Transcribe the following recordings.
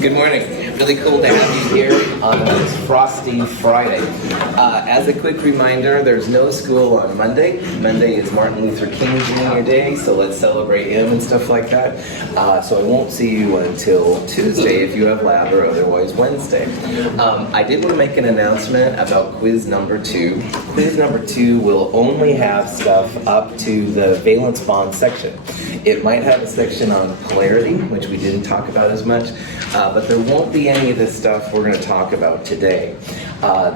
Good morning. Really cool to have you here on this frosty Friday. As a quick reminder, there's no school on Monday. Monday is Martin Luther King Jr. Day, so let's celebrate him and stuff like that. So I won't see you until Tuesday if you have lab, or otherwise Wednesday. I did want to make an announcement about quiz number 2. Quiz number 2 will only have stuff up to the valence bond section. It might have a section on polarity, which we didn't talk about as much, but there won't be any of this stuff we're going to talk about today.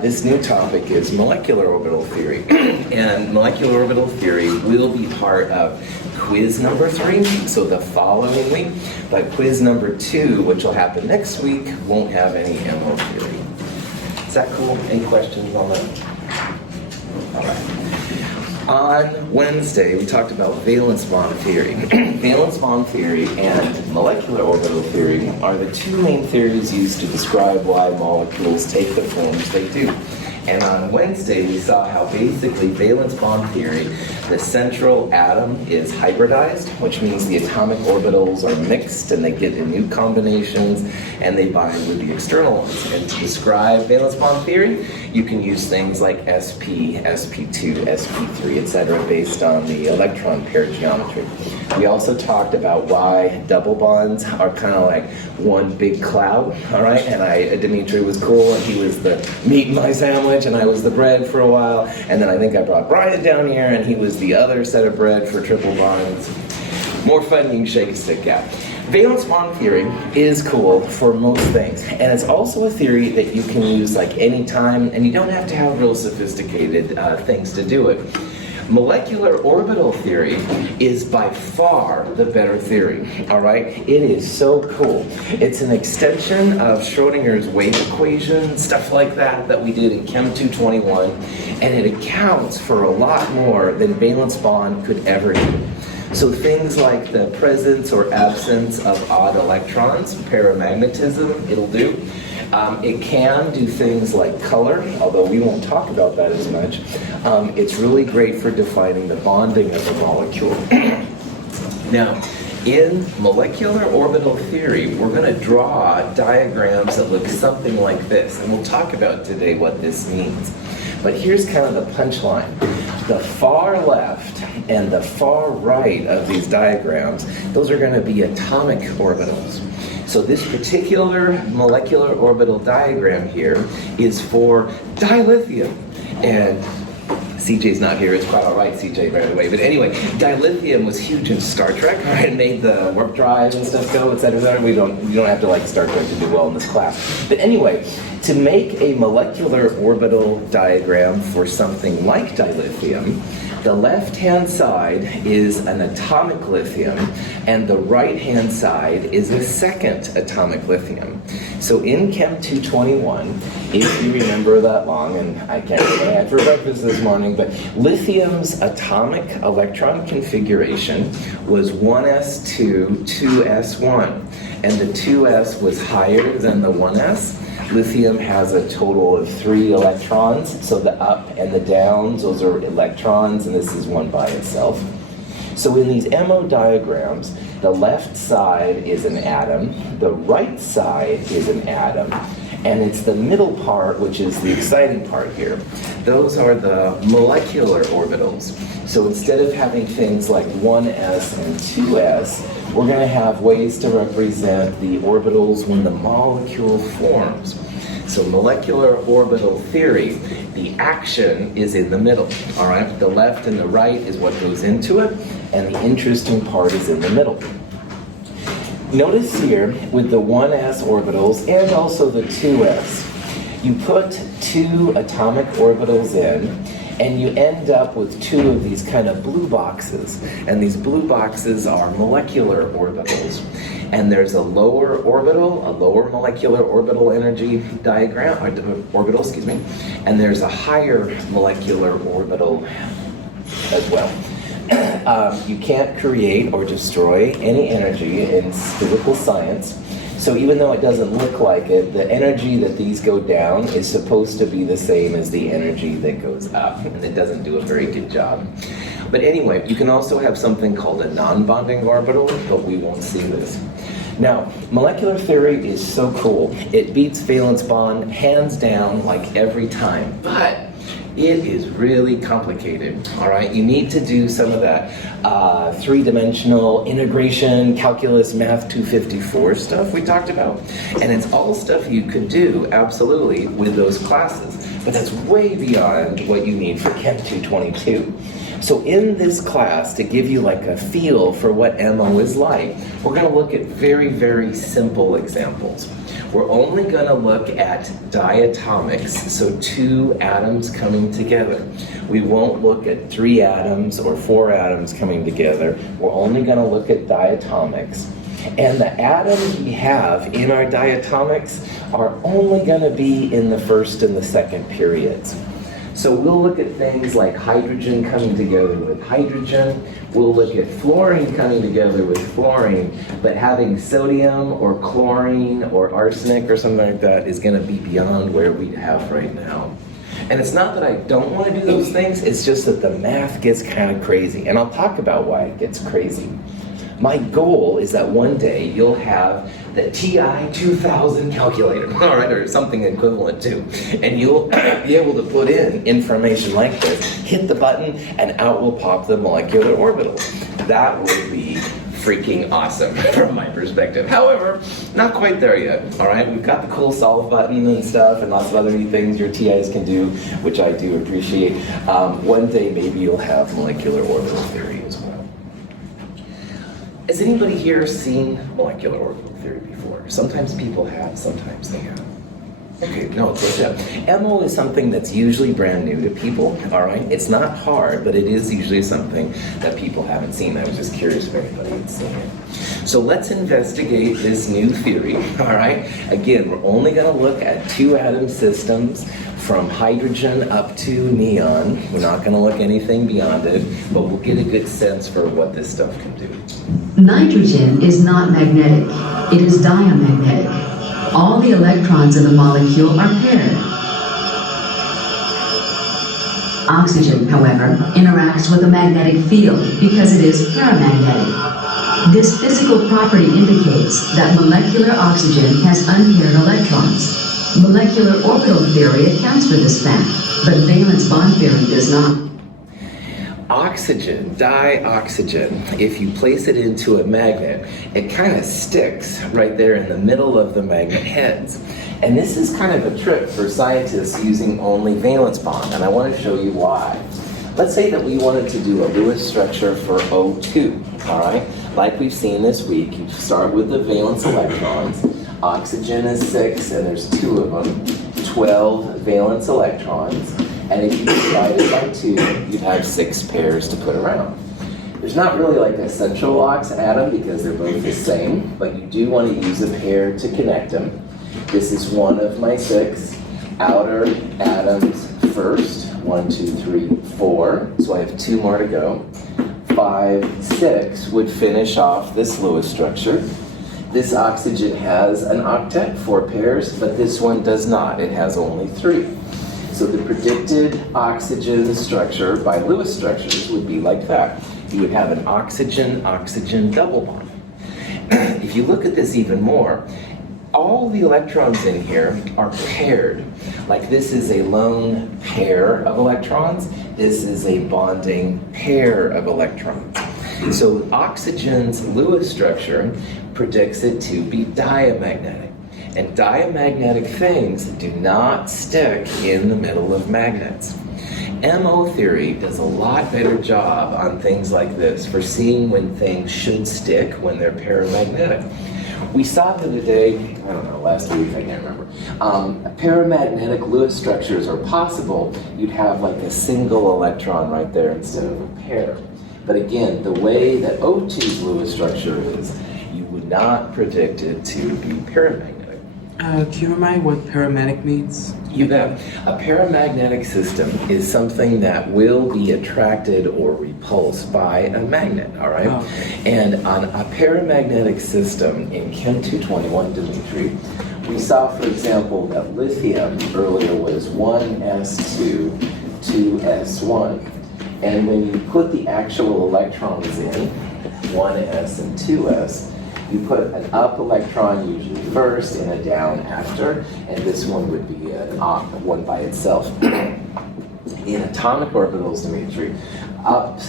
This new topic is molecular orbital theory, and molecular orbital theory will be part of quiz number 3, so the following week, but quiz number 2, which will happen next week, won't have any MO theory. Is that cool? Any questions on that? All right. On Wednesday, we talked about valence bond theory. Valence bond theory and molecular orbital theory are the two main theories used to describe why molecules take the forms they do. And on Wednesday, we saw how basically valence bond theory, the central atom is hybridized, which means the atomic orbitals are mixed and they get in new combinations and they bind with the external ones. And to describe valence bond theory, you can use things like sp, sp2, sp3, etc. based on the electron pair geometry. We also talked about why double bonds are kind of like one big cloud, all right? And Dimitri was cool, and he was the meat in my sandwich, and I was the bread for a while, and then I think I brought Brian down here, and he was the other set of bread for triple bonds. More fun, you can shake a stick at. Valence bond theory is cool for most things, and it's also a theory that you can use like anytime, and you don't have to have real sophisticated things to do it. Molecular orbital theory is by far the better theory, all right? It is so cool. It's an extension of Schrodinger's wave equation, stuff like that we did in Chem 221, and it accounts for a lot more than valence bond could ever do. So things like the presence or absence of odd electrons, paramagnetism, it'll do. It can do things like color, although we won't talk about that as much. It's really great for defining the bonding of a molecule. Now, in molecular orbital theory, we're going to draw diagrams that look something like this, and we'll talk about today what this means. But here's kind of the punchline. The far left and the far right of these diagrams, those are going to be atomic orbitals. So this particular molecular orbital diagram here is for dilithium. And CJ's not here, it's quite all right, CJ, by the way. But anyway, dilithium was huge in Star Trek, right? It made the warp drive and stuff go, et cetera, et cetera. You don't have to like Star Trek to do well in this class. But anyway, to make a molecular orbital diagram for something like dilithium, the left-hand side is an atomic lithium, and the right-hand side is a second atomic lithium. So in Chem 221, if you remember that long, and I can't remember what I had for breakfast this morning, but lithium's atomic electron configuration was 1s2, 2s1, and the 2s was higher than the 1s. Lithium has a total of 3 electrons, so the up and the downs, those are electrons, and this is one by itself. So in these MO diagrams, the left side is an atom, the right side is an atom, and it's the middle part which is the exciting part here. Those are the molecular orbitals. So instead of having things like 1s and 2s, we're going to have ways to represent the orbitals when the molecule forms. So molecular orbital theory, the action is in the middle, all right? The left and the right is what goes into it, and the interesting part is in the middle. Notice here with the 1s orbitals and also the 2s, you put 2 atomic orbitals in, and you end up with 2 of these kind of blue boxes. And these blue boxes are molecular orbitals. And there's a lower orbital, a lower molecular orbital energy diagram, orbital, and there's a higher molecular orbital as well. You can't create or destroy any energy in physical science. So even though it doesn't look like it, the energy that these go down is supposed to be the same as the energy that goes up, and it doesn't do a very good job. But anyway, you can also have something called a non-bonding orbital, but we won't see this. Now, molecular theory is so cool. It beats valence bond hands down like every time, but it is really complicated, all right? You need to do some of that three-dimensional integration, calculus, math 254 stuff we talked about. And it's all stuff you could do, absolutely, with those classes. But that's way beyond what you need for Chem 222. So in this class, to give you like a feel for what MO is like, we're going to look at very, very simple examples. We're only going to look at diatomics, so two atoms coming together. We won't look at 3 atoms or 4 atoms coming together. We're only going to look at diatomics. And the atoms we have in our diatomics are only going to be in the first and the second periods. So we'll look at things like hydrogen coming together with hydrogen. We'll look at fluorine coming together with fluorine, but having sodium or chlorine or arsenic or something like that is going to be beyond where we have right now. And it's not that I don't want to do those things, it's just that the math gets kind of crazy. And I'll talk about why it gets crazy. My goal is that one day you'll have the TI 2000 calculator, all right, or something equivalent to, and you'll be able to put in information like this, hit the button, and out will pop the molecular orbital. That would be freaking awesome from my perspective. However, not quite there yet, all right? We've got the cool solve button and stuff and lots of other neat things your TIs can do, which I do appreciate. One day maybe you'll have molecular orbital theory as well. Has anybody here seen molecular orbital theory before? Sometimes people have, sometimes they haven't. Okay, no, it's like that. MO is something that's usually brand new to people, all right? It's not hard, but it is usually something that people haven't seen. I was just curious if anybody had seen it. So let's investigate this new theory, all right? Again, we're only going to look at 2 atom systems from hydrogen up to neon. We're not going to look anything beyond it, but we'll get a good sense for what this stuff can do. Nitrogen is not magnetic. It is diamagnetic. All the electrons in the molecule are paired. Oxygen, however, interacts with a magnetic field because it is paramagnetic. This physical property indicates that molecular oxygen has unpaired electrons. Molecular orbital theory accounts for this fact, but valence bond theory does not. Oxygen, dioxygen, if you place it into a magnet, it kind of sticks right there in the middle of the magnet heads. And this is kind of a trick for scientists using only valence bond, and I want to show you why. Let's say that we wanted to do a Lewis structure for O2, all right? Like we've seen this week, you start with the valence electrons. Oxygen is 6, and there's 2 of them, 12 valence electrons. And if you divide it by 2, you'd have 6 pairs to put around. There's not really like a central ox atom because they're both the same, but you do want to use a pair to connect them. This is one of my 6 outer atoms first. 1, 2, 3, 4. So I have 2 more to go. 5, 6 would finish off this Lewis structure. This oxygen has an octet, 4 pairs, but this one does not. It has only 3. So the predicted oxygen structure by Lewis structures would be like that. You would have an oxygen-oxygen double bond. If you look at this even more, all the electrons in here are paired. Like this is a lone pair of electrons. This is a bonding pair of electrons. So oxygen's Lewis structure predicts it to be diamagnetic. And diamagnetic things do not stick in the middle of magnets. MO theory does a lot better job on things like this for seeing when things should stick when they're paramagnetic. We saw the other day, I don't know, last week, I can't remember, paramagnetic Lewis structures are possible. You'd have like a single electron right there instead of a pair. But again, the way that O2's Lewis structure is, you would not predict it to be paramagnetic. Do you remind what paramagnetic means? You bet. A paramagnetic system is something that will be attracted or repulsed by a magnet, all right? Oh. And on a paramagnetic system in Chem 221, Dimitri, we saw, for example, that lithium earlier was 1s2, 2s1. And when you put the actual electrons in, 1s and 2s, You put an up electron usually first and a down after, and this one would be an one by itself. In atomic orbitals, Dimitri, up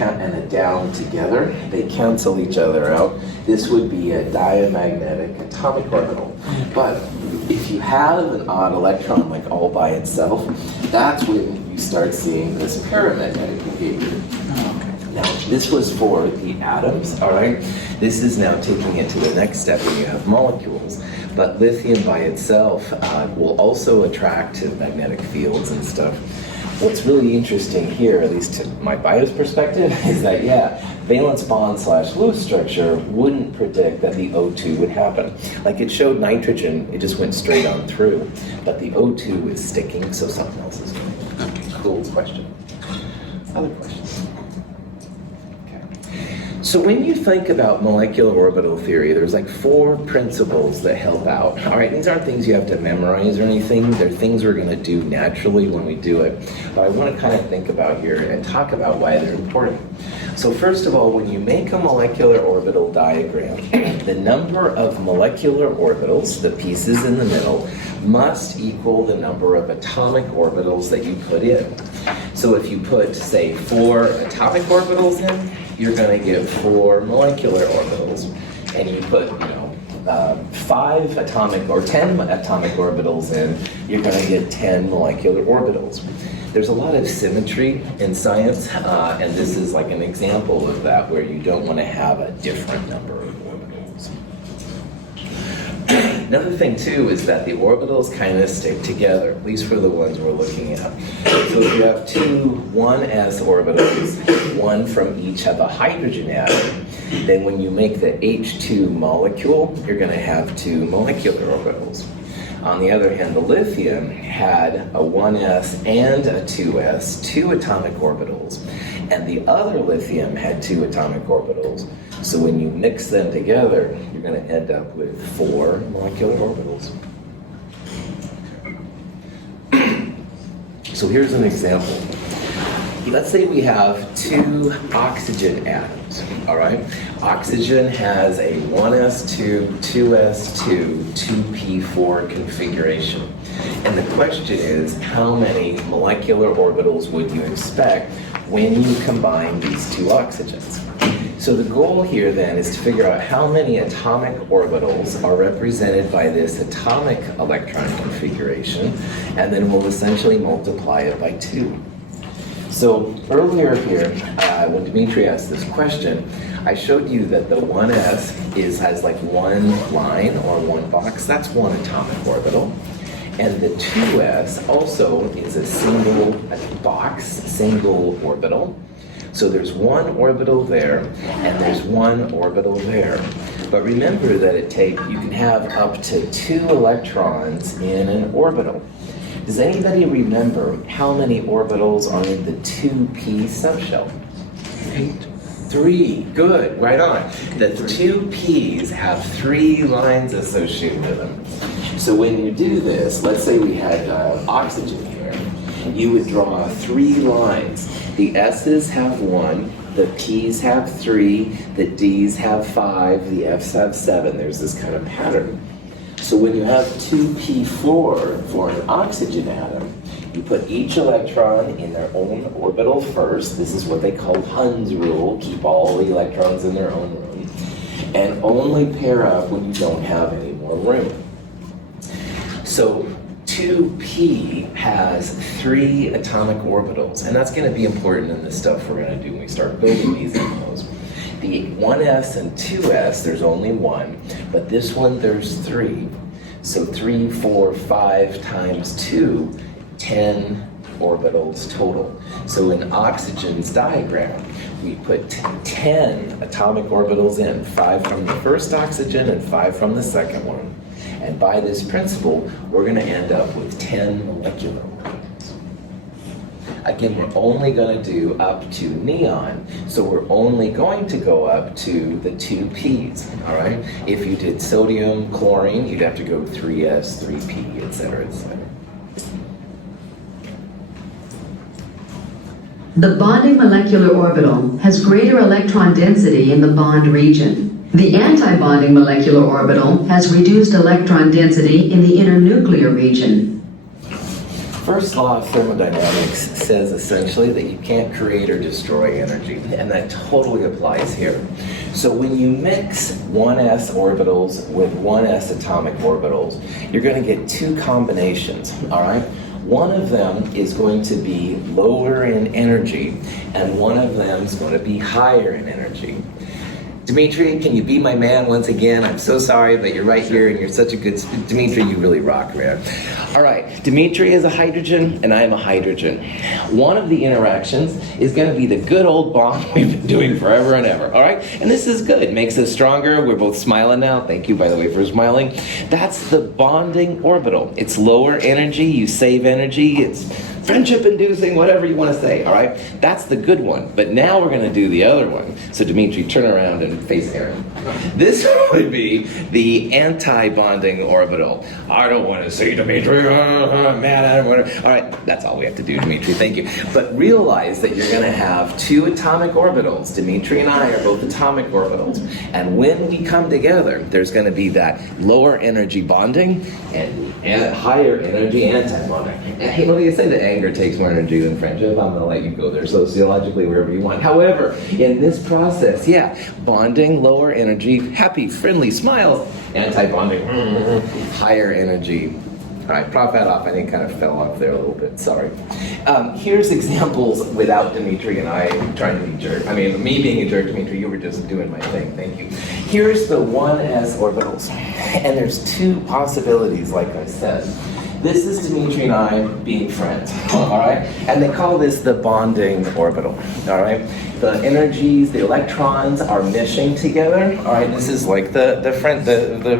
and a down together, they cancel each other out. This would be a diamagnetic atomic orbital. But if you have an odd electron like all by itself, that's when you start seeing this paramagnetic behavior. Now, this was for the atoms, all right? This is now taking it to the next step when you have molecules. But lithium by itself will also attract to magnetic fields and stuff. What's really interesting here, at least to my bias perspective, is that, valence bond / Lewis structure wouldn't predict that the O2 would happen. Like it showed nitrogen, it just went straight on through. But the O2 is sticking, so something else is going on. Okay, cool question. Other questions? So when you think about molecular orbital theory, there's like 4 principles that help out. All right, these aren't things you have to memorize or anything. They're things we're going to do naturally when we do it. But I want to kind of think about here and talk about why they're important. So first of all, when you make a molecular orbital diagram, the number of molecular orbitals, the pieces in the middle, must equal the number of atomic orbitals that you put in. So if you put, say, 4 atomic orbitals in, you're going to get 4 molecular orbitals. And you put, 5 atomic or 10 atomic orbitals in, you're going to get 10 molecular orbitals. There's a lot of symmetry in science, and this is like an example of that, where you don't want to have a different number of orbitals. Another thing too is that the orbitals kind of stick together, at least for the ones we're looking at. So if you have 2 1s orbitals, one from each of a hydrogen atom, then when you make the H2 molecule, you're going to have 2 molecular orbitals. On the other hand, the lithium had a 1s and a 2s, 2 atomic orbitals, and the other lithium had 2 atomic orbitals. So when you mix them together, you're going to end up with 4 molecular orbitals. So here's an example. Let's say we have 2 oxygen atoms, all right? Oxygen has a 1s2, 2s2, 2p4 configuration. And the question is, how many molecular orbitals would you expect when you combine these 2 oxygens? So the goal here then is to figure out how many atomic orbitals are represented by this atomic electron configuration, and then we'll essentially multiply it by 2. So earlier here, when Dimitri asked this question, I showed you that the 1s has like 1 line or 1 box. That's 1 atomic orbital. And the 2s also is a single box, single orbital. So there's 1 orbital there, and there's 1 orbital there. But remember that you can have up to 2 electrons in an orbital. Does anybody remember how many orbitals are in the 2p subshell? 8. 3. Good, right on. The 2 p's have 3 lines associated with them. So when you do this, let's say we had oxygen here, you would draw 3 lines. The s's have 1, the p's have 3, the d's have 5, the f's have 7. There's this kind of pattern. So when you have 2p4 for an oxygen atom, you put each electron in their own orbital first. This is what they call Hund's rule, keep all the electrons in their own room, and only pair up when you don't have any more room. So 2p has 3 atomic orbitals, and that's going to be important in the stuff we're going to do when we start building these MOs. The 1s and 2s, there's only 1, but this one there's 3. So 3, 4, 5 times 2, 10 orbitals total. So in oxygen's diagram, we put 10 atomic orbitals in, 5 from the first oxygen and 5 from the second one. And by this principle, we're going to end up with 10 molecular orbitals. Again, we're only going to do up to neon, so we're only going to go up to the 2 p's, all right? If you did sodium, chlorine, you'd have to go 3s, 3p, etc., etc. The bonding molecular orbital has greater electron density in the bond region. The antibonding molecular orbital has reduced electron density in the inner nuclear region. First law of thermodynamics says essentially that you can't create or destroy energy, and that totally applies here. So when you mix 1s orbitals with 1s atomic orbitals, you're going to get two combinations, all right? One of them is going to be lower in energy, and one of them is going to be higher in energy. Dimitri, can you be my man once again? I'm so sorry, but you're right here, and you're such a good... Dimitri, you really rock, man. All right, Dimitri is a hydrogen, and I'm a hydrogen. One of the interactions is going to be the good old bond we've been doing forever and ever, all right? And this is good. It makes us stronger. We're both smiling now. Thank you, by the way, for smiling. That's the bonding orbital. It's lower energy. You save energy. It's friendship-inducing, whatever you want to say, all right? That's the good one. But now we're going to do the other one. So, Dimitri, turn around and face Aaron. This would be the anti-bonding orbital. I don't want to say, Dimitri, man, I don't want to. All right, that's all we have to do, Dimitri, thank you. But realize that you're going to have two atomic orbitals. Dimitri and I are both atomic orbitals. And when we come together, there's going to be that lower energy bonding and higher energy anti-bonding. And hey, let me say that anger takes more energy than friendship. I'm going to let you go there sociologically, wherever you want. However, in this process, bonding, lower energy, happy, friendly smiles, anti-bonding, higher energy. All right, prop that off. I think kind of fell off there a little bit, sorry. Here's examples without Dimitri and I trying to be jerk. I mean, me being a jerk, Dimitri, you were just doing my thing, thank you. Here's the 1s orbitals, and there's two possibilities, like I said. This is Dimitri and I being friends, all right? And they call this the bonding orbital, all right? The energies, the electrons are meshing together, all right? This is like the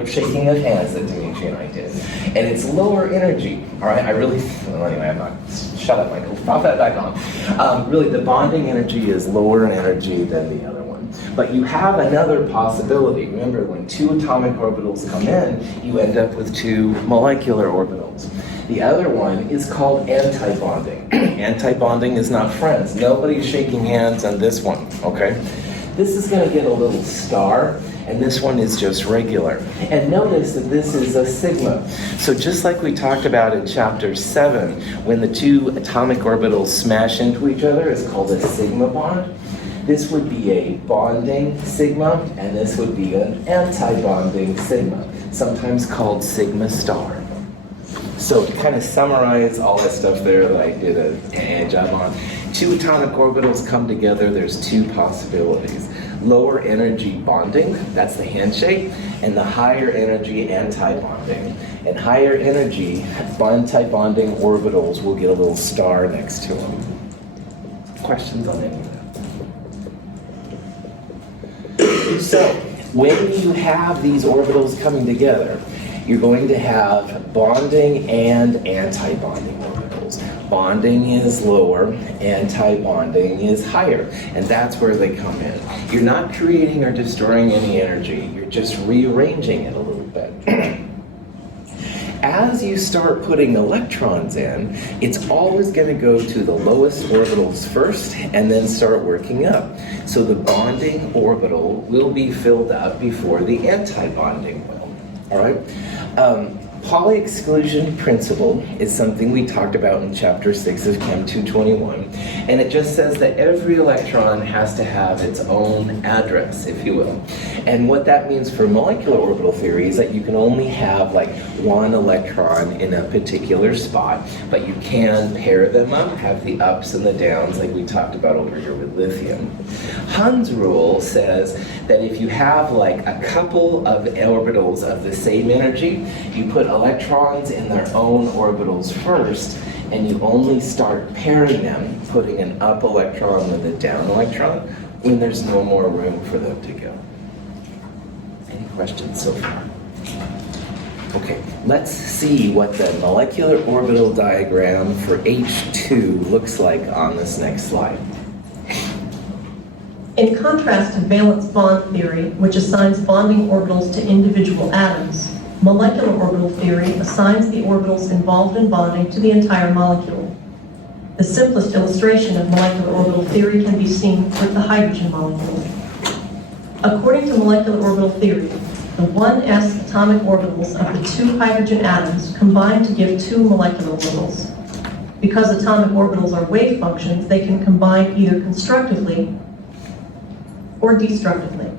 shaking of hands that Dimitri and I did. And it's lower energy, all right? Anyway, I'm not, shut up, Michael, prop that back on. Really, the bonding energy is lower in energy than the other one. But you have another possibility. Remember, when two atomic orbitals come in, you end up with two molecular orbitals. The other one is called anti-bonding. Anti-bonding is not friends. Nobody's shaking hands on this one, okay? This is going to get a little star, and this one is just regular. And notice that this is a sigma. So just like we talked about in chapter 7, when the two atomic orbitals smash into each other, it's called a sigma bond. This would be a bonding sigma, and this would be an anti-bonding sigma, sometimes called sigma star. So to kind of summarize all that stuff there that I did a job on, two atomic orbitals come together, there's two possibilities. Lower energy bonding, that's the handshake, and the higher energy anti-bonding. And higher energy anti-bonding orbitals will get a little star next to them. Questions on any of that? So, when you have these orbitals coming together, you're going to have bonding and anti-bonding orbitals. Bonding is lower, anti-bonding is higher, and that's where they come in. You're not creating or destroying any energy, you're just rearranging it a little bit. As you start putting electrons in, it's always going to go to the lowest orbitals first and then start working up. So the bonding orbital will be filled up before the anti-bonding will. All right? Poly-exclusion principle is something we talked about in chapter 6 of Chem 221, and it just says that every electron has to have its own address, if you will. And what that means for molecular orbital theory is that you can only have like one electron in a particular spot, but you can pair them up, have the ups and the downs like we talked about over here with lithium. Hund's rule says that if you have like a couple of orbitals of the same energy, you put electrons in their own orbitals first, and you only start pairing them, putting an up electron with a down electron, when there's no more room for them to go. Any questions so far? Okay, let's see what the molecular orbital diagram for H2 looks like on this next slide. In contrast to valence bond theory, which assigns bonding orbitals to individual atoms, molecular orbital theory assigns the orbitals involved in bonding to the entire molecule. The simplest illustration of molecular orbital theory can be seen with the hydrogen molecule. According to molecular orbital theory, the 1s atomic orbitals of the two hydrogen atoms combine to give two molecular orbitals. Because atomic orbitals are wave functions, they can combine either constructively or destructively.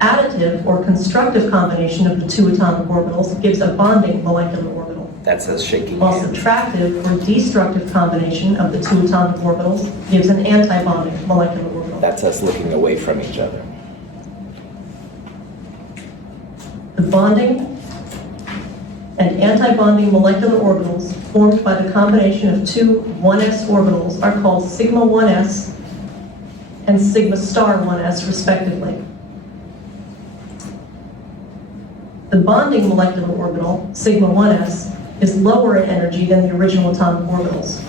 Additive or constructive combination of the two atomic orbitals gives a bonding molecular orbital. That's us shaking While hands. subtractive or destructive combination of the two atomic orbitals gives an anti-bonding molecular orbital. That's us looking away from each other. The bonding and anti-bonding molecular orbitals formed by the combination of two 1s orbitals are called sigma 1s and sigma star 1s respectively. The bonding molecular orbital, sigma 1s, is lower in energy than the original atomic orbitals.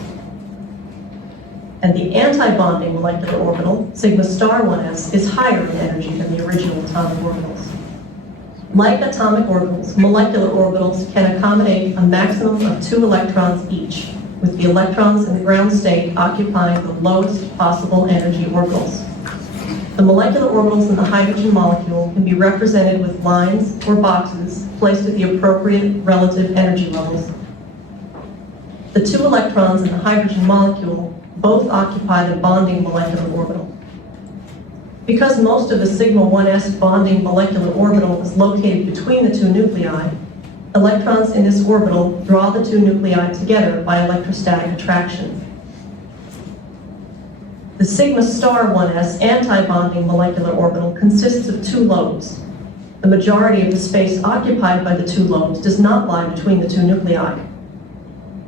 And the anti-bonding molecular orbital, sigma star 1s, is higher in energy than the original atomic orbitals. Like atomic orbitals, molecular orbitals can accommodate a maximum of 2 electrons each, with the electrons in the ground state occupying the lowest possible energy orbitals. The molecular orbitals in the hydrogen molecule can be represented with lines or boxes placed at the appropriate relative energy levels. The 2 electrons in the hydrogen molecule both occupy the bonding molecular orbital. Because most of the sigma 1s bonding molecular orbital is located between the 2 nuclei, electrons in this orbital draw the 2 nuclei together by electrostatic attraction. The sigma star 1s anti-bonding molecular orbital consists of 2 lobes. The majority of the space occupied by the 2 lobes does not lie between the 2 nuclei.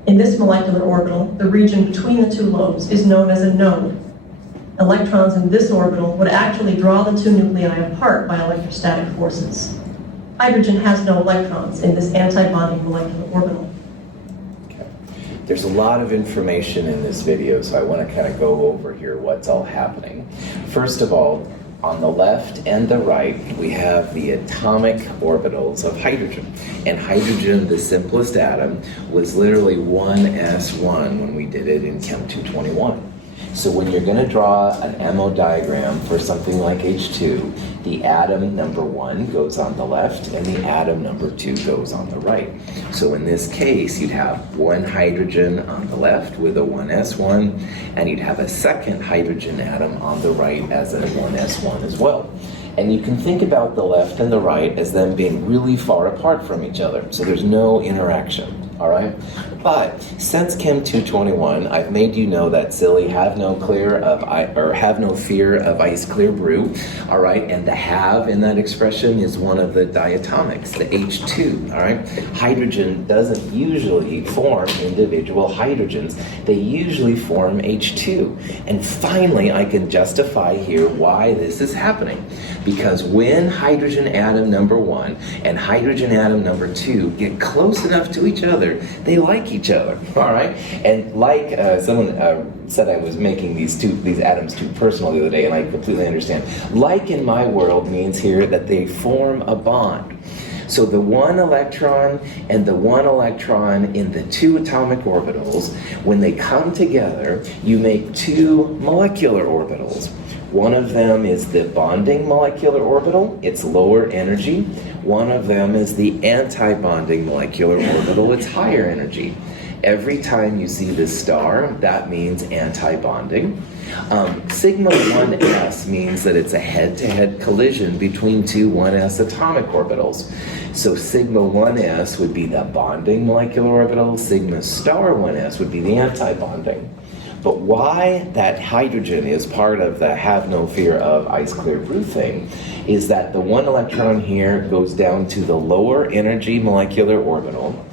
In this molecular orbital, the region between the 2 lobes is known as a node. Electrons in this orbital would actually draw the 2 nuclei apart by electrostatic forces. Hydrogen has no electrons in this anti-bonding molecular orbital. Okay. There's a lot of information in this video, so I want to kind of go over here what's all happening. First of all, on the left and the right, we have the atomic orbitals of hydrogen. And hydrogen, the simplest atom, was literally 1s1 when we did it in Chem 221. So when you're going to draw an MO diagram for something like H2, the atom number 1 goes on the left and the atom number 2 goes on the right. So in this case, you'd have 1 hydrogen on the left with a 1s1, and you'd have a second hydrogen atom on the right as a 1s1 as well. And you can think about the left and the right as them being really far apart from each other. So there's no interaction, all right? But since Chem 221, I've made you know that silly have no fear of ice clear brew, all right? And the have in that expression is one of the diatomics, the H2, all right? Hydrogen doesn't usually form individual hydrogens. They usually form H2. And finally, I can justify here why this is happening. Because when hydrogen atom number 1 and hydrogen atom number 2 get close enough to each other, they like each other, all right? And like someone said I was making these atoms too personal the other day, and I completely understand. Like in my world means here that they form a bond. So the 1 electron and the 1 electron in the 2 atomic orbitals, when they come together, you make 2 molecular orbitals. One of them is the bonding molecular orbital, it's lower energy. One of them is the anti-bonding molecular orbital, it's higher energy. Every time you see this star, that means anti-bonding. Sigma 1s means that it's a head-to-head collision between 2 1s atomic orbitals. So sigma 1s would be the bonding molecular orbital, sigma star 1s would be the anti-bonding. But why that hydrogen is part of the have no fear of ice clear brew thing is that the 1 electron here goes down to the lower energy molecular orbital,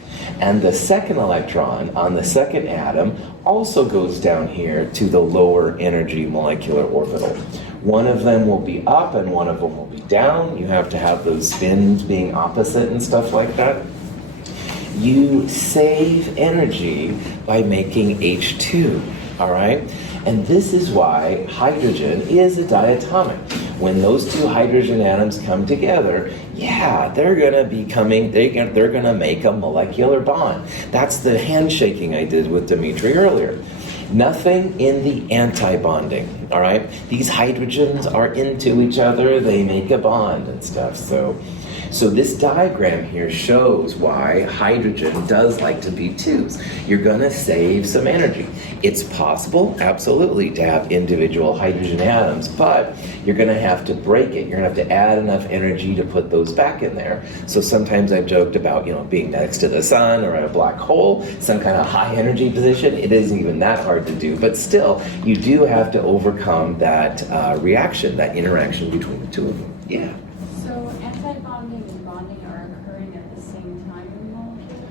and the second electron on the second atom also goes down here to the lower energy molecular orbital. One of them will be up and one of them will be down. You have to have those spins being opposite and stuff like that. You save energy by making H2. All right? And this is why hydrogen is a diatomic. When those 2 hydrogen atoms come together, yeah, they're gonna make a molecular bond. That's the handshaking I did with Dimitri earlier. Nothing in the anti-bonding, all right? These hydrogens are into each other, they make a bond and stuff, so this diagram here shows why hydrogen does like to be twos. You're gonna save some energy. It's possible, absolutely, to have individual hydrogen atoms, but you're gonna have to break it. You're gonna have to add enough energy to put those back in there. So sometimes I've joked about, being next to the sun or at a black hole, some kind of high energy position. It isn't even that hard to do, but still, you do have to overcome that reaction, that interaction between the two of them. Yeah. So anti-bonding and bonding are occurring at the same time in the molecule?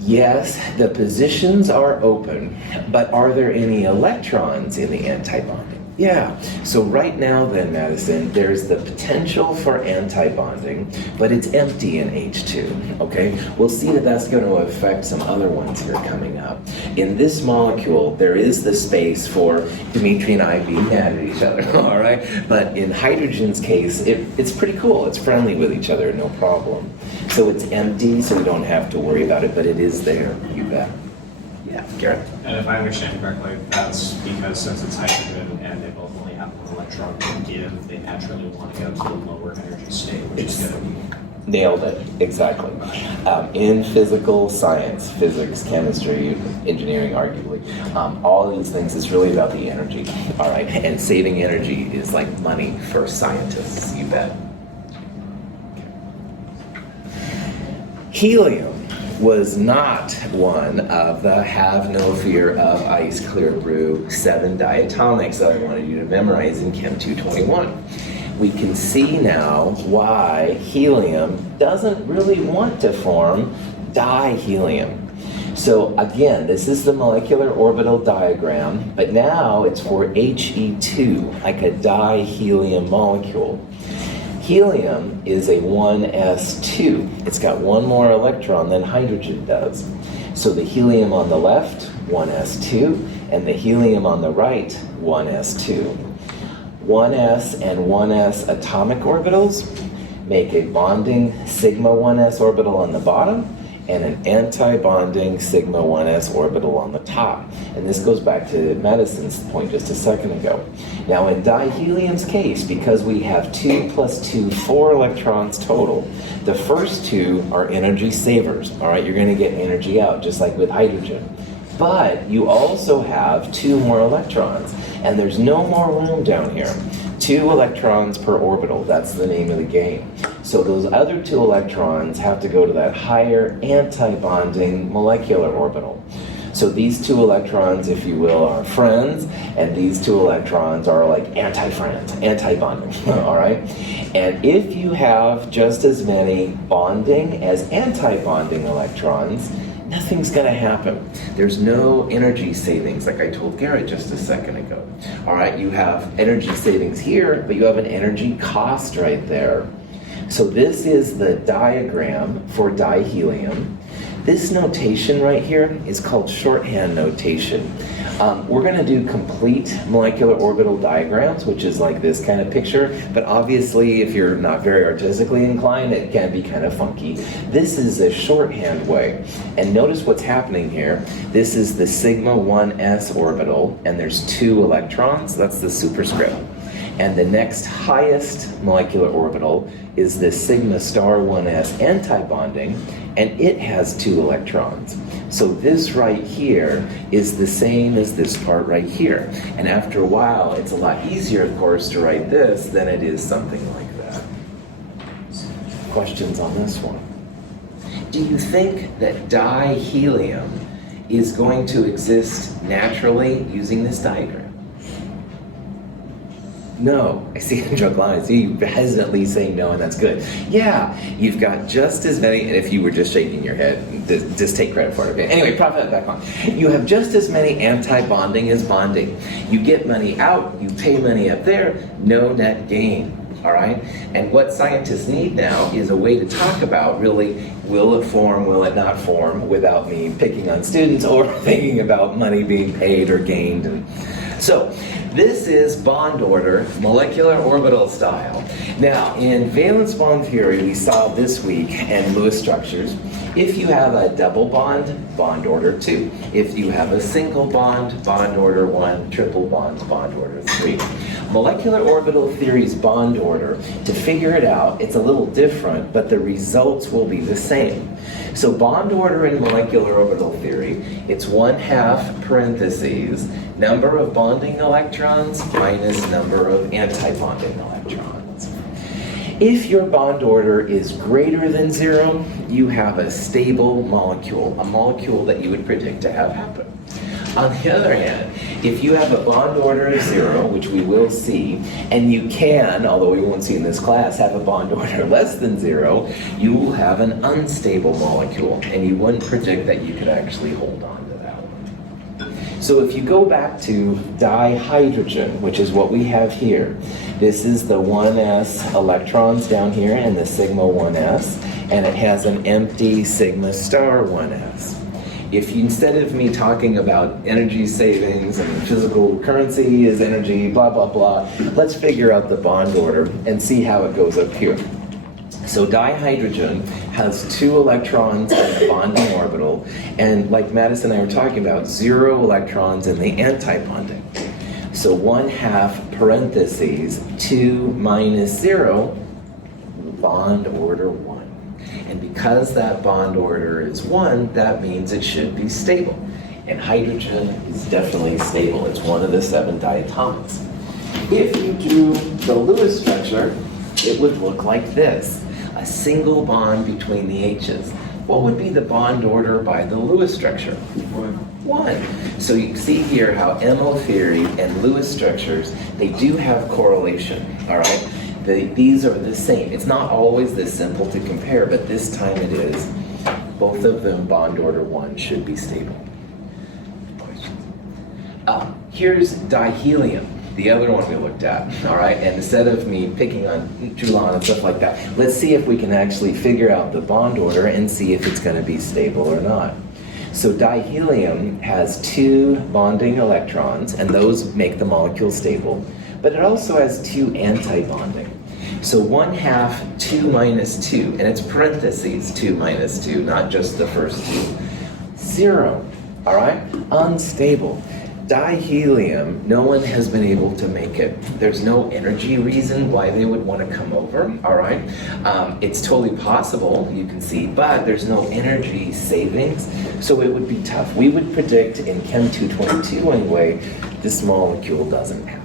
Yes, the positions are open, but are there any electrons in the anti-bonding? Yeah, so right now then, Madison, there's the potential for anti-bonding, but it's empty in H2, okay? We'll see that that's going to affect some other ones here coming up. In this molecule, there is the space for Dimitri and I being mad at each other, all right? But in hydrogen's case, it's pretty cool. It's friendly with each other, no problem. So it's empty, so we don't have to worry about it, but it is there, you bet. Yeah, Garrett? And if I understand correctly, that's because since it's hydrogen and they both only have one electron to give, they naturally want to go to the lower energy state, which is going to be... Nailed it, exactly. In physical science, physics, chemistry, engineering, arguably, all of these things, it's really about the energy, all right? And saving energy is like money for scientists, you bet. Helium was not one of the have no fear of ice clear brew 7 diatomics that I wanted you to memorize in Chem 221. We can see now why helium doesn't really want to form dihelium. So again, this is the molecular orbital diagram, but now it's for He2, like a dihelium molecule. Helium is a 1s2. It's got one more electron than hydrogen does. So the helium on the left, 1s2, and the helium on the right, 1s2. 1s and 1s atomic orbitals make a bonding sigma 1s orbital on the bottom and an anti-bonding sigma 1s orbital on the top. And this goes back to Madison's point just a second ago. Now in dihelium's case, because we have 2 plus 2, 4 electrons total, the first two are energy savers. All right, you're going to get energy out, just like with hydrogen. But you also have 2 more electrons, and there's no more room down here. 2 electrons per orbital, that's the name of the game. So those other 2 electrons have to go to that higher anti-bonding molecular orbital. So these 2 electrons, if you will, are friends, and these 2 electrons are like anti-friends, anti-bonding, all right? And if you have just as many bonding as anti-bonding electrons, nothing's going to happen. There's no energy savings, like I told Garrett just a second ago. All right, you have energy savings here, but you have an energy cost right there. So this is the diagram for dihelium. This notation right here is called shorthand notation. We're going to do complete molecular orbital diagrams, which is like this kind of picture, but obviously if you're not very artistically inclined, it can be kind of funky. This is a shorthand way, and notice what's happening here. This is the sigma 1s orbital, and there's 2 electrons, that's the superscript. And the next highest molecular orbital is the sigma star 1s anti-bonding, and it has 2 electrons. So this right here is the same as this part right here. And after a while, it's a lot easier, of course, to write this than it is something like that. Questions on this one? Do you think that dihelium is going to exist naturally using this diagram? No. I see Angel line. I see you hesitantly saying no, and that's good. Yeah, you've got just as many, and if you were just shaking your head, just take credit for it, okay? Anyway, prop that back on. You have just as many anti-bonding as bonding. You get money out, you pay money up there, no net gain, all right? And what scientists need now is a way to talk about, really, will it form, will it not form, without me picking on students or thinking about money being paid or gained. And so, this is bond order, molecular orbital style. Now, in valence bond theory, we saw this week, and Lewis structures, If you have a double bond, bond order 2. If you have a single bond, bond order 1, triple bonds, bond order 3. Molecular orbital theory's bond order, to figure it out, it's a little different, but the results will be the same. So bond order in molecular orbital theory, it's 1/2 parentheses, number of bonding electrons minus number of anti-bonding electrons. If your bond order is greater than 0, you have a stable molecule, a molecule that you would predict to have happen. On the other hand, if you have a bond order of 0, which we will see, and you can, although we won't see in this class, have a bond order less than 0, you will have an unstable molecule, and you wouldn't predict that you could actually hold on to that one. So if you go back to dihydrogen, which is what we have here, this is the 1s electrons down here and the sigma 1s, and it has an empty sigma star 1s. If you, instead of me talking about energy savings and physical currency is energy, blah, blah, blah, let's figure out the bond order and see how it goes up here. So dihydrogen has 2 electrons in the bonding orbital, and like Madison and I were talking about, 0 electrons in the anti-bonding. So 1/2 parentheses, 2 minus 0, bond order 1. And because that bond order is 1, that means it should be stable. And hydrogen is definitely stable. It's one of the 7 diatomics. If you drew the Lewis structure, it would look like this. A single bond between the H's. What would be the bond order by the Lewis structure? 1. So you see here how MO theory and Lewis structures, they do have correlation, all right? These are the same. It's not always this simple to compare, but this time it is. Both of them, bond order 1, should be stable. Questions? Here's dihelium, the other one we looked at, all right? And instead of me picking on Julon and stuff like that, let's see if we can actually figure out the bond order and see if it's going to be stable or not. So dihelium has 2 bonding electrons, and those make the molecule stable, but it also has 2 anti-bonding. So 1/2, 2 minus 2, and it's parentheses 2 minus 2, not just the first 2. 0, all right? Unstable. Dihelium, no one has been able to make it. There's no energy reason why they would want to come over, all right? It's totally possible, you can see, but there's no energy savings, so it would be tough. We would predict in Chem 222 anyway, this molecule doesn't happen.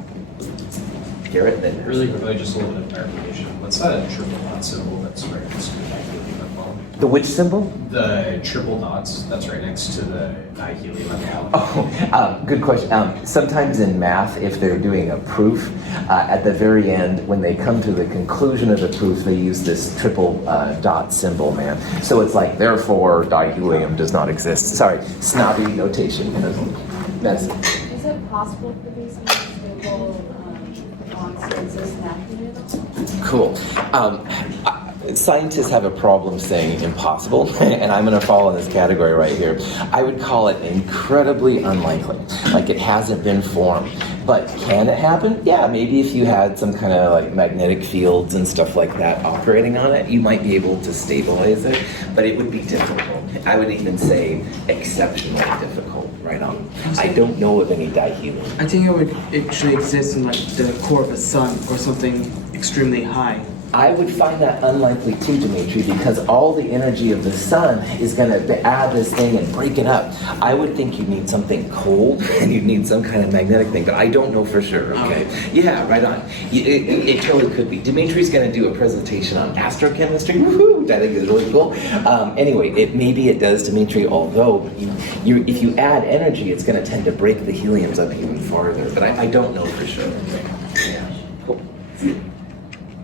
Garrett, then Really quickly, just a little bit of clarification. What's that triple dot symbol that's right next to the dihelium at the bottom? the which symbol? The triple dots that's right next to the dihelium at the bottom. Oh, good question. Sometimes in math, if they're doing a proof, at the very end, when they come to the conclusion of the proof, they use this triple dot symbol, man. So it's like, therefore, dihelium does not exist. Sorry, snobby notation. That's it. Is it possible for these unstable bonds to exist naturally? Cool. Scientists have a problem saying impossible, and I'm going to fall in this category right here. I would call it incredibly unlikely, like it hasn't been formed. But can it happen? Yeah, maybe if you had some kind of like magnetic fields and stuff like that operating on it, you might be able to stabilize it, but it would be difficult. I would even say exceptionally difficult right on. I don't know of any dihelium. I think it would actually exist in like the core of a sun or something extremely high. I would find that unlikely too, Dimitri, because all the energy of the sun is going to add this thing and break it up. I would think you'd need something cold and you'd need some kind of magnetic thing, but I don't know for sure, okay? Yeah, right on. It totally could be. Dimitri's going to do a presentation on astrochemistry. Woohoo! I think is really cool. Anyway, maybe it does, Dimitri, although if you add energy, it's going to tend to break the heliums up even farther, but I don't know for sure. Yeah. Cool.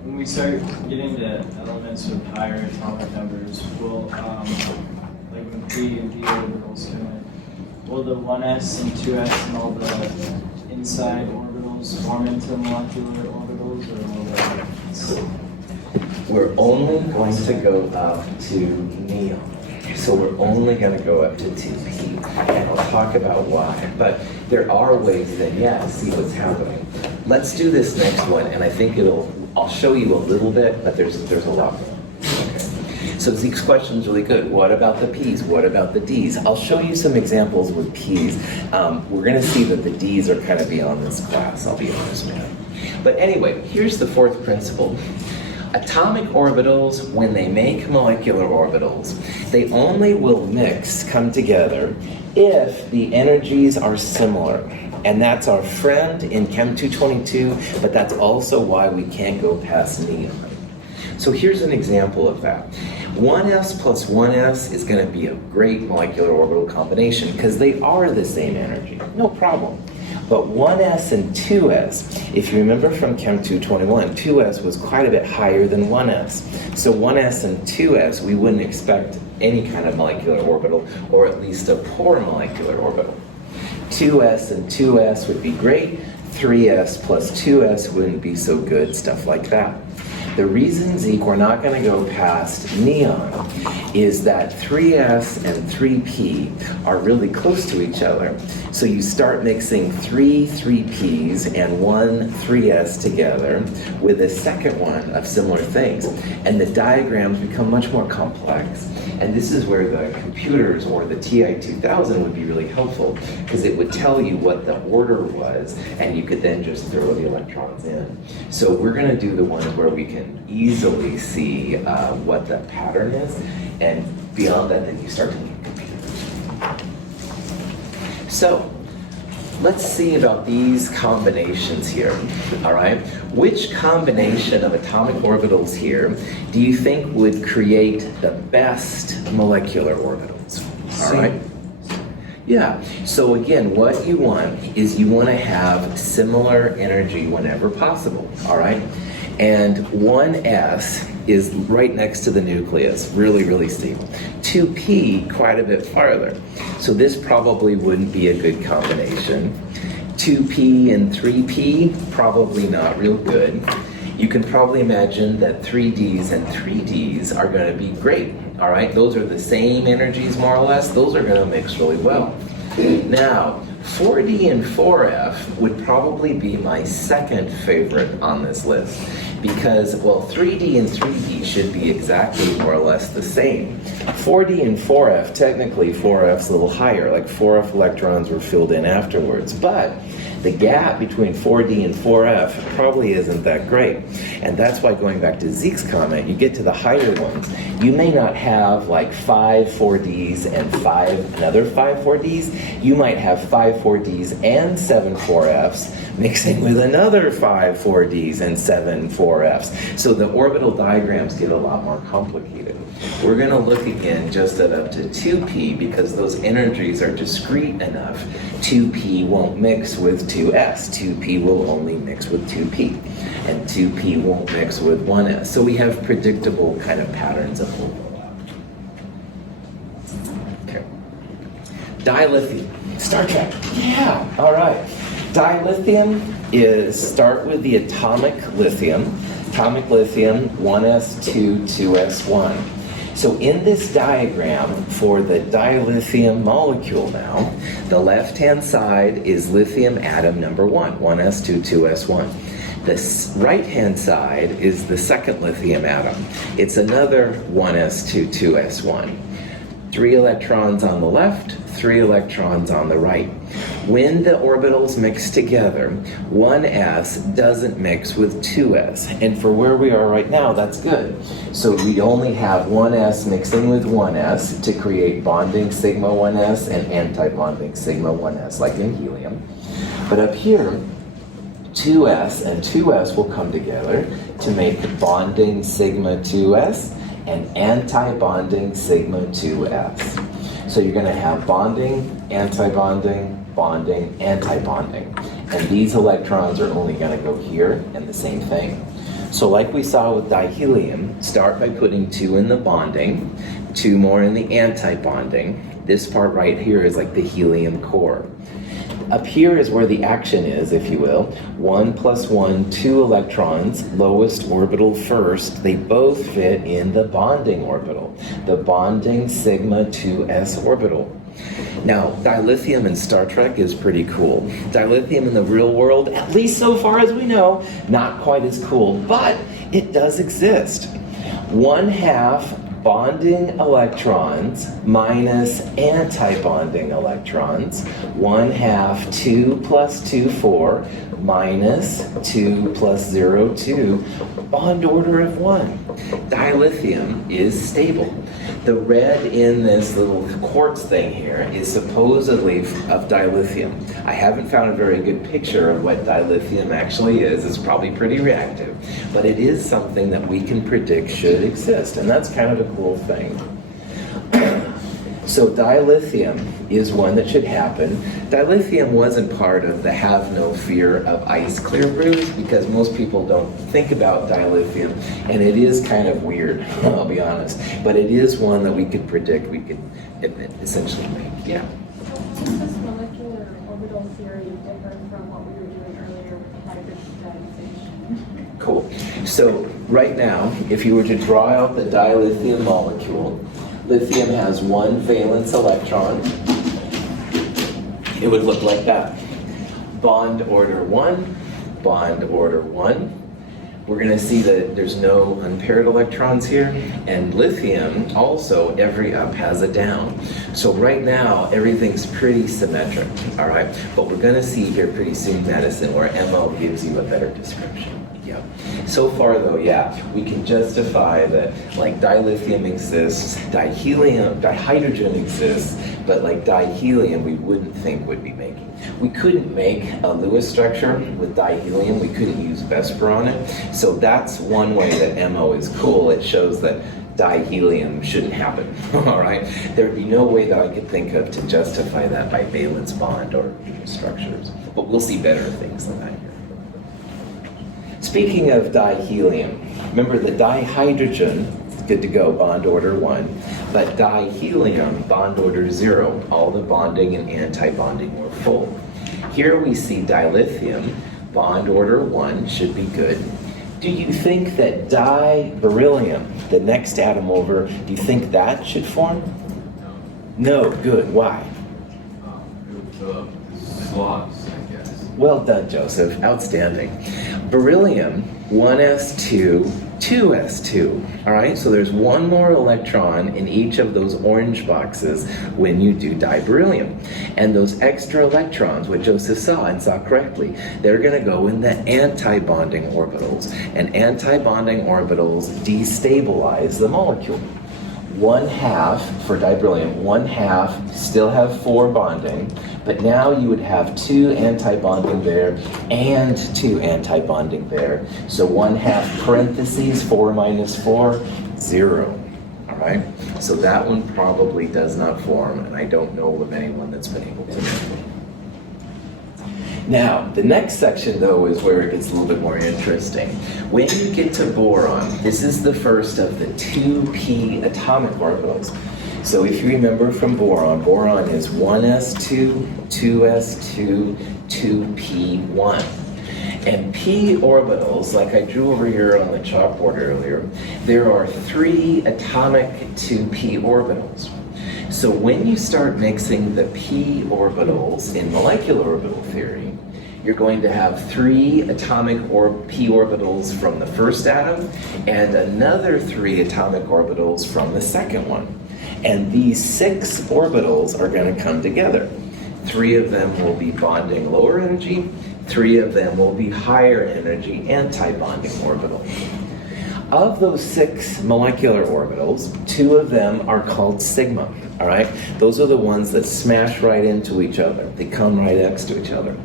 When we start getting to elements with higher atomic numbers, will like when P and D orbitals come in, will the 1s and 2s and all the inside orbitals form into molecular orbitals, or will they? We're only going to go up to neon. So we're only going to go up to 2p, and I'll talk about why. But there are ways that, see what's happening. Let's do this next one, and I think I'll show you a little bit, but there's a lot more. Okay. So Zeke's question is really good. What about the P's? What about the D's? I'll show you some examples with P's. We're going to see that the D's are kind of beyond this class, I'll be honest with you. But anyway, here's the fourth principle. Atomic orbitals, when they make molecular orbitals, they only will come together, if the energies are similar. And that's our friend in Chem 222, but that's also why we can't go past neon. So here's an example of that. 1s plus 1s is going to be a great molecular orbital combination because they are the same energy, no problem. But 1s and 2s, if you remember from Chem 221, 2s was quite a bit higher than 1s. So 1s and 2s, we wouldn't expect any kind of molecular orbital, or at least a poor molecular orbital. 2s and 2s would be great, 3s plus 2s wouldn't be so good, stuff like that. The reason, Zeke, we're not going to go past neon is that 3s and 3p are really close to each other. So you start mixing 3 3ps and 1 3s together with a second one of similar things. And the diagrams become much more complex. And this is where the computers or the TI-2000 would be really helpful, because it would tell you what the order was, and you could then just throw the electrons in. So we're going to do the ones where we can easily see what the pattern is, and beyond that, then you start to need computers. So let's see about these combinations here, all right? Which combination of atomic orbitals here do you think would create the best molecular orbitals, all right? Yeah, so again, what you want is you want to have similar energy whenever possible, all right? And 1s is right next to the nucleus, really, really stable. 2p, quite a bit farther. So this probably wouldn't be a good combination. 2p and 3p, probably not real good. You can probably imagine that 3ds and 3ds are going to be great, all right? Those are the same energies, more or less. Those are going to mix really well. Now, 4d and 4f would probably be my second favorite on this list, because, well, 3d and 3d should be exactly more or less the same. 4d and 4f, technically 4f's a little higher, like 4f electrons were filled in afterwards, but the gap between 4d and 4f probably isn't that great. And that's why, going back to Zeke's comment, you get to the higher ones, you may not have like 5 4ds and another 5 4ds. You might have 5 4ds and 7 4fs mixing with another 5 4ds and 7 4fs. So the orbital diagrams get a lot more complicated. We're going to look again just at up to 2p, because those energies are discrete enough. 2p won't mix with 2s. 2p will only mix with 2p. And 2p won't mix with 1s. So we have predictable kind of patterns of overlap. Okay. Dilithium. Star Trek. Yeah. All right. Dilithium is, start with the atomic lithium. Atomic lithium, 1s2, 2s1. So in this diagram for the dilithium molecule now, the left-hand side is lithium atom number 1, 1s2, 2s1. The right-hand side is the second lithium atom. It's another 1s2, 2s1. 3 electrons on the left, 3 electrons on the right. When the orbitals mix together, 1s doesn't mix with 2s. And for where we are right now, that's good. So we only have 1s mixing with 1s to create bonding sigma 1s and anti-bonding sigma 1s, like in helium. But up here, 2s and 2s will come together to make bonding sigma 2s and anti-bonding sigma 2s. So you're going to have bonding, anti-bonding, bonding, anti-bonding. And these electrons are only going to go here, and the same thing. So like we saw with dihelium, start by putting 2 in the bonding, 2 more in the anti-bonding. This part right here is like the helium core. Up here is where the action is, if you will. 1 plus 1, 2 electrons, lowest orbital first. They both fit in the bonding orbital, the bonding sigma 2s orbital. Now, dilithium in Star Trek is pretty cool. Dilithium in the real world, at least so far as we know, not quite as cool, but it does exist. 1/2 bonding electrons minus anti-bonding electrons. 1/2, 2 plus 2, 4, minus 2 plus 0, 2. Bond order of 1. Dilithium is stable. The red in this little quartz thing here is supposedly of dilithium. I haven't found a very good picture of what dilithium actually is. It's probably pretty reactive, but it is something that we can predict should exist, and that's kind of a cool thing. So dilithium is one that should happen. Dilithium wasn't part of the have no fear of ice clear brews because most people don't think about dilithium, and it is kind of weird, I'll be honest. But it is one that we could predict, we could essentially make, yeah. So how does this molecular orbital theory differ from what we were doing earlier with hybridization? Cool. So right now, if you were to draw out the dilithium molecule, lithium has 1 valence electron. It would look like that. Bond order 1, bond order 1. We're going to see that there's no unpaired electrons here. And lithium, also, every up has a down. So right now, everything's pretty symmetric, all right? But we're going to see here pretty soon medicine where MO gives you a better description. Yeah. So far though, yeah, we can justify that like dilithium exists, dihydrogen exists, but like dihelium we wouldn't think would be making. We couldn't make a Lewis structure with dihelium, we couldn't use Vesper on it. So that's one way that MO is cool. It shows that dihelium shouldn't happen, all right? There'd be no way that I could think of to justify that by valence bond or structures. But we'll see better things than that here. Speaking of dihelium, remember the dihydrogen, good to go, bond order 1, but dihelium, bond order 0, all the bonding and anti-bonding were full. Here we see dilithium, bond order 1 should be good. Do you think that beryllium, the next atom over, do you think that should form? No, good, why? Slots, I guess. Well done, Joseph. Outstanding. Beryllium, 1s2, 2s2. All right, so there's one more electron in each of those orange boxes when you do diberyllium. And those extra electrons, what Joseph saw and saw correctly, they're going to go in the anti-bonding orbitals. And anti-bonding orbitals destabilize the molecule. 1/2 for diberyllium, 1/2 still have 4 bonding, but now you would have 2 anti-bonding there and 2 anti-bonding there. So 1/2 parentheses, 4 minus 4, 0. All right? So that one probably does not form, and I don't know of anyone that's been able to make it. Now, the next section, though, is where it gets a little bit more interesting. When you get to boron, this is the first of the 2p atomic orbitals. So if you remember from boron, boron is 1s2, 2s2, 2p1. And p orbitals, like I drew over here on the chalkboard earlier, there are 3 atomic 2p orbitals. So when you start mixing the p orbitals in molecular orbital theory, you're going to have 3 atomic p orbitals from the first atom and another 3 atomic orbitals from the second one. And these 6 orbitals are going to come together. 3 of them will be bonding lower energy, 3 of them will be higher energy anti-bonding orbitals. Of those 6 molecular orbitals, 2 of them are called sigma, all right? Those are the ones that smash right into each other. They come right next to each other.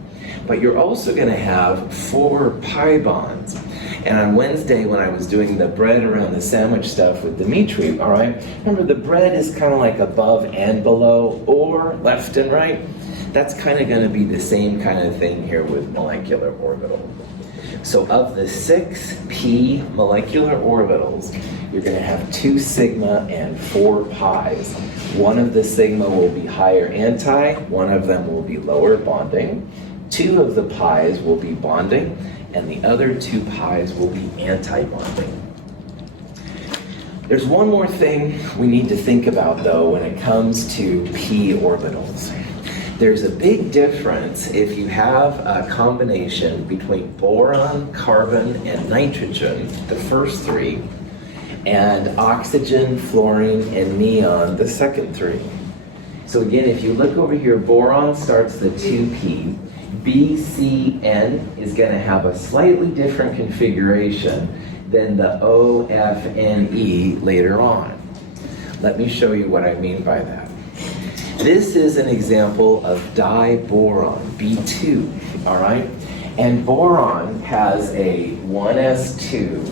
But you're also going to have 4 pi bonds. And on Wednesday, when I was doing the bread around the sandwich stuff with Dimitri, all right, remember the bread is kind of like above and below, or left and right. That's kind of going to be the same kind of thing here with molecular orbital. So of the 6 p molecular orbitals, you're going to have 2 sigma and 4 pi's. One of the sigma will be higher anti, one of them will be lower bonding. 2 of the pi's will be bonding, and the other 2 pi's will be anti-bonding. There's one more thing we need to think about, though, when it comes to p orbitals. There's a big difference if you have a combination between boron, carbon, and nitrogen, the first 3, and oxygen, fluorine, and neon, the second 3. So again, if you look over here, boron starts the 2p. BCN is going to have a slightly different configuration than the OFNE later on. Let me show you what I mean by that. This is an example of diboron, B2, all right? And boron has a 1s2,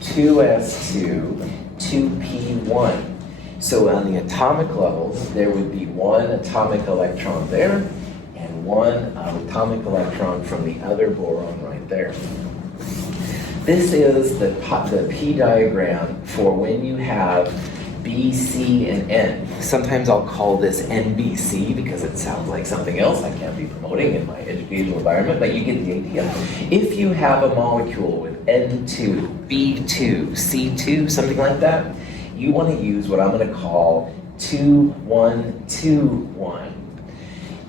2s2, 2p1. So on the atomic levels, there would be 1 atomic electron there and 1 atomic electron from the other boron right there. This is the P diagram for when you have B, C, and N. Sometimes I'll call this NBC because it sounds like something else I can't be promoting in my educational environment, but you get the idea. If you have a molecule with N2, B2, C2, something like that, you want to use what I'm going to call 2-1-2-1.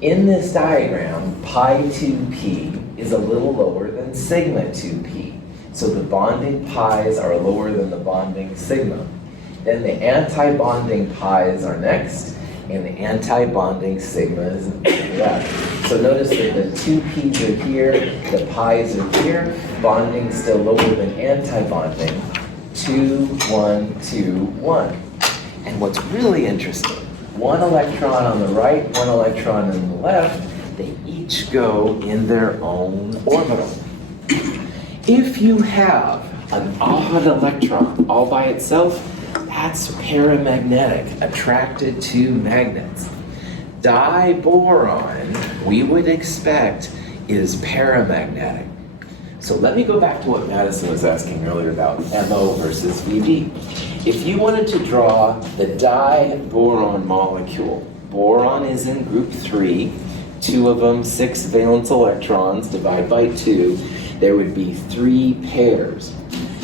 In this diagram, pi 2p is a little lower than sigma 2p. So the bonding pi's are lower than the bonding sigma. Then the anti-bonding pi's are next, and the anti-bonding sigmas left. So notice that the 2p's are here, the pi's are here, bonding still lower than anti-bonding. 2-1-2-1. And what's really interesting, 1 electron on the right, 1 electron on the left, they each go in their own orbital. If you have an odd electron all by itself, that's paramagnetic, attracted to magnets. Diboron, we would expect, is paramagnetic. So let me go back to what Madison was asking earlier about MO versus VV. If you wanted to draw the diboron molecule, boron is in group 3, 2 of them, 6 valence electrons, divide by 2, there would be 3 pairs.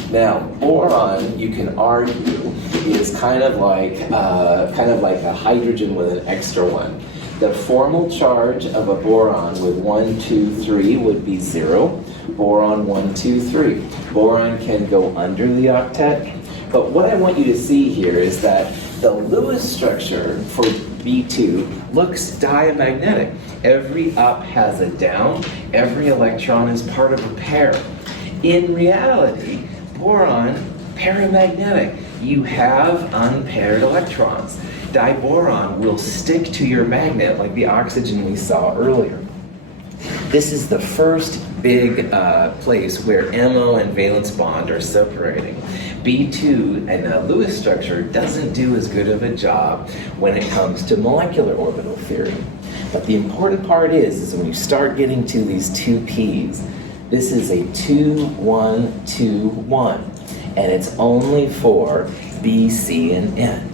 Now, boron, you can argue, is kind of like a hydrogen with an extra one. The formal charge of a boron with 1, 2, 3 would be 0. Boron 1, 2, 3. Boron can go under the octet. But what I want you to see here is that the Lewis structure for B2 looks diamagnetic. Every up has a down. Every electron is part of a pair. In reality, boron, paramagnetic. You have unpaired electrons. Diboron will stick to your magnet like the oxygen we saw earlier. This is the first big place where MO and valence bond are separating. B2 and Lewis structure doesn't do as good of a job when it comes to molecular orbital theory. But the important part is when you start getting to these 2p's, this is a 2-1-2-1, and it's only for B, C, and N.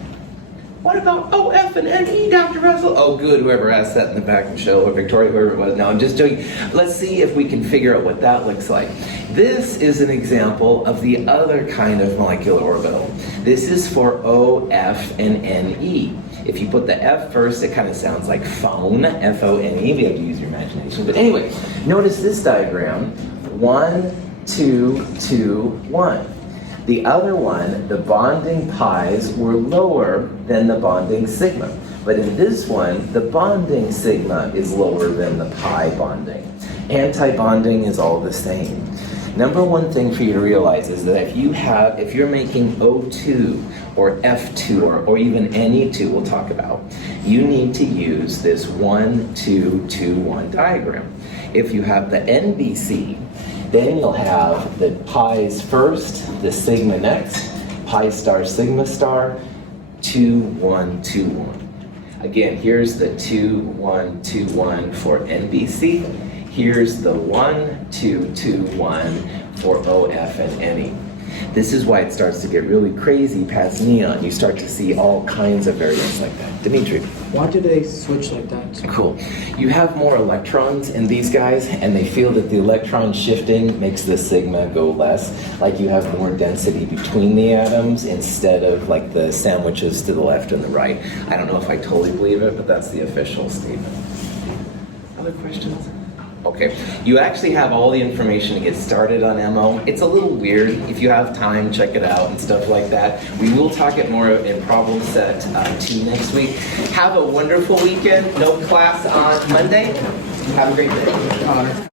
What about O, F, and NE, Dr. Russell? Oh, good, whoever asked that in the back, Michelle or Victoria, whoever it was. No, I'm just joking. Let's see if we can figure out what that looks like. This is an example of the other kind of molecular orbital. This is for O, F, and NE. If you put the F first, it kind of sounds like phone, F-O-N-E. You have to use your imagination. But anyway, notice this diagram, 1, 2, 2, 1. The other one, the bonding pi's were lower than the bonding sigma. But in this one, the bonding sigma is lower than the pi bonding. Anti-bonding is all the same. Number one thing for you to realize is that if you're making O2 or F2 or even NE2 we'll talk about, you need to use this 1, 2, 2, 1 diagram. If you have the NBC, then you'll have the pi's first, the sigma next, pi star, sigma star, 2, 1, 2, 1. Again, here's the 2, 1, 2, 1 for NBC. Here's the 1, 2, 2, 1 for OF and NE. This is why it starts to get really crazy past neon. You start to see all kinds of variants like that. Dimitri. Why do they switch like that? Cool. You have more electrons in these guys, and they feel that the electron shifting makes the sigma go less. Like you have more density between the atoms instead of like the sandwiches to the left and the right. I don't know if I totally believe it, but that's the official statement. Other questions? Okay, you actually have all the information to get started on MO. It's a little weird. If you have time, check it out and stuff like that. We will talk it more in problem set 2 next week. Have a wonderful weekend. No class on Monday. Have a great day.